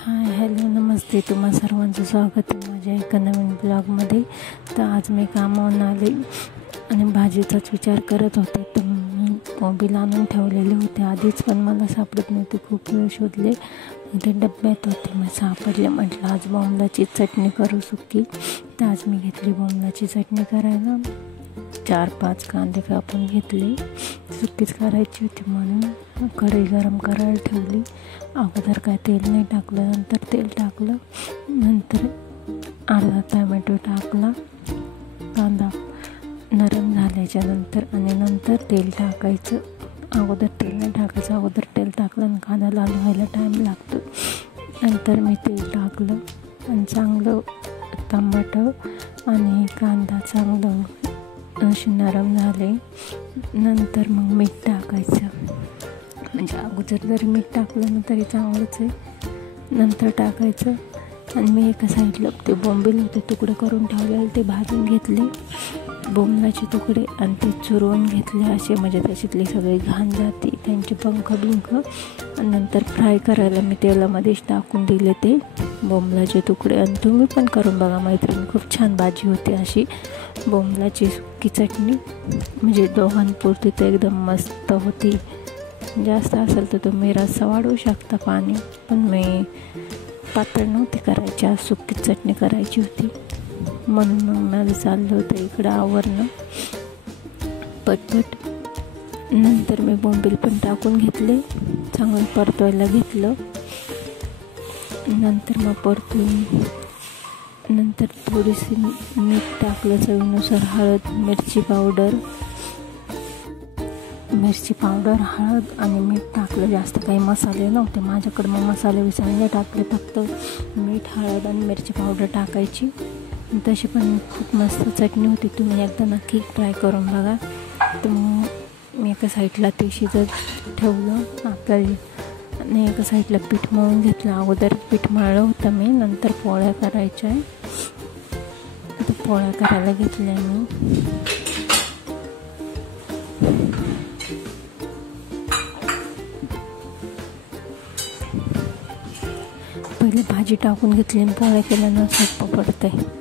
Hi hello नमस्ते, तुम्हा सर्वांचं स्वागत आहे माझ्या एका नवीन ब्लॉगमध्ये. तर आज मी कामावरून आले आणि भाजीचाच विचार करत होते. तर मी मोबाईल आणून ठेवलेले होते आधीच, पण मला सापडत नव्हते. खूप वेळ शोधले, ते डब्यात होते. मग सापडले. म्हटलं आज बोंबलाची चटणी करू सुकी. तर आज मी घेतली बोंबलाची चटणी करायला. 4-5 कांदे कापून घेतले. सुकीच करायची होती म्हणून कढई गरम करायला ठेवली. अगोदर काय तेल नाही टाकलं, नंतर तेल टाकलं, नंतर अर्धा टोमॅटो टाकला. कांदा नरम झाल्याच्या नंतर आणि नंतर तेल टाकायचं. अगोदर तेल नाही टाकायचं, अगोदर तेल टाकलं आणि कांदा लाल व्हायला टाईम लागतो. नंतर मी तेल टाकलं आणि चांगलं टमाटर आणि कांदा चांगलं असे नरम झाले. नंतर मग मीठ टाकायचं. म्हणजे अगोदर जरी मीठ टाकलं ना तरी चांगलंच आहे, नंतर टाकायचं. आणि मी एका साईडला ते बोंबील होते तुकडे करून ठेवलेले, ते भाजून घेतले. बोंबलाचे तुकडे आणि ते चुरवून घेतले असे, म्हणजे त्याच्यातली सगळी घाण जाते, त्यांचे पंख आणि नंतर फ्राय करायला मी तेलामध्येच टाकून दिले ते बोंबलाचे तुकडे. आणि तुम्ही पण करून बघा मैत्रिणी, खूप छान भाजी होते अशी बोंबलाची सुकी चटणी. म्हणजे दोघांपुरती तर एकदम मस्त होती. जास्त असेल तर तुम्ही रस्सा वाढवू शकता पाणी, पण मी पातळ नव्हती करायची, आज सुकी चटणी करायची होती म्हणून मग माझं चाललं होतं इकडं आवरणं पटपट. नंतर मी बोंबील पण टाकून घेतले, चांगलं परतवायला घेतलं. नंतर मग परतून नंतर थोडीशी मीठ टाकलं, चवीनुसार हळद, मिरची पावडर, हळद आणि मीठ टाकलं. जास्त काही मसाले नव्हते माझ्याकडे, मग मसाले विसरले टाकले. फक्त मीठ, हळद आणि मिरची पावडर टाकायची. तशी पण खूप मस्त चटणी होती. तुम्ही एकदा नक्की ट्राय करून बघा. तर मग मी एका साईडला ते शिजत ठेवलं आणि एका साईडला पीठ मळून घेतलं. अगोदर पीठ मळलं होतं मी, नंतर पोळ्या करायच्या आहे. आता पोळ्या करायला घेतल्या मी. पहिले भाजी टाकून घेतली आणि पोळ्या केल्यानं सोपं पडतं आहे.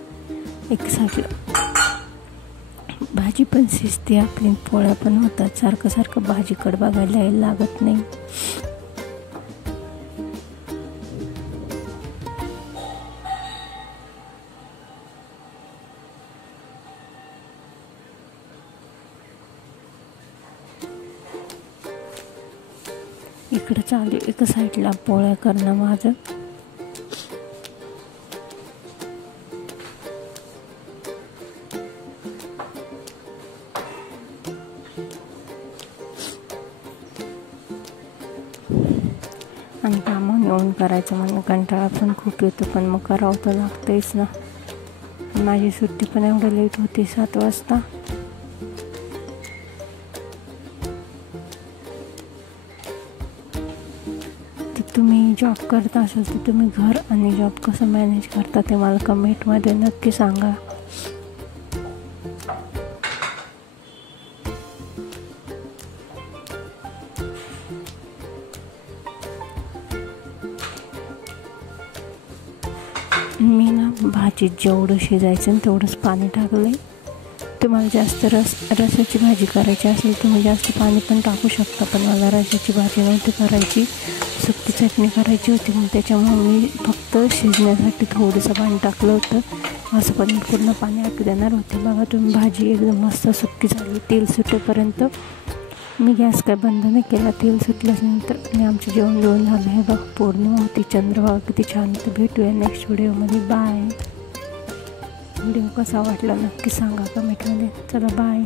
एक साईडला भाजी पण शिजते आपली, पोळ्या पण होतात. सारखं भाजीकडे बघायला यायला लागत नाही. इकडं चालू एका साईडला पोळ्या करणं माझं. आणि कामावर येऊन करायचं म्हणून कंटाळा पण खूप येतो, पण मग करावं तर लागतंच ना. माझी सुट्टी पण एवढं लेट होती, 7 वाजता. तुम्ही जॉब करत असाल तर तुम्ही घर आणि जॉब कसं मॅनेज करता ते मला कमेंटमध्ये नक्की सांगा. मी ना भाजीत जेवढं शिजायचं तेवढंच पाणी टाकलं. तुम्हाला जास्त रसाची भाजी करायची असेल तर तुम्ही जास्त पाणी पण टाकू शकता, पण मला रसाची भाजी नव्हती करायची, सुकी चटणी करायची होती. मग त्याच्यामुळे मी फक्त शिजण्यासाठी थोडंसं पाणी टाकलं होतं. असं पण पूर्ण पाणी आटू देणार होते. बघा तुम्ही, भाजी एकदम मस्त सुकी झाली. तेल सुटेपर्यंत मी गॅस काय बंद नाही केला. तेल सुटल्यानंतर आणि आमचं जेवण झालं आहे. बघ, पौर्णिमा होती, चंद्रभागा किती छान होतं. भेटूया नेक्स्ट व्हिडिओमध्ये. बाय. व्हिडिओ कसा वाटला नक्की सांगा कमेंटमध्ये. चला बाय.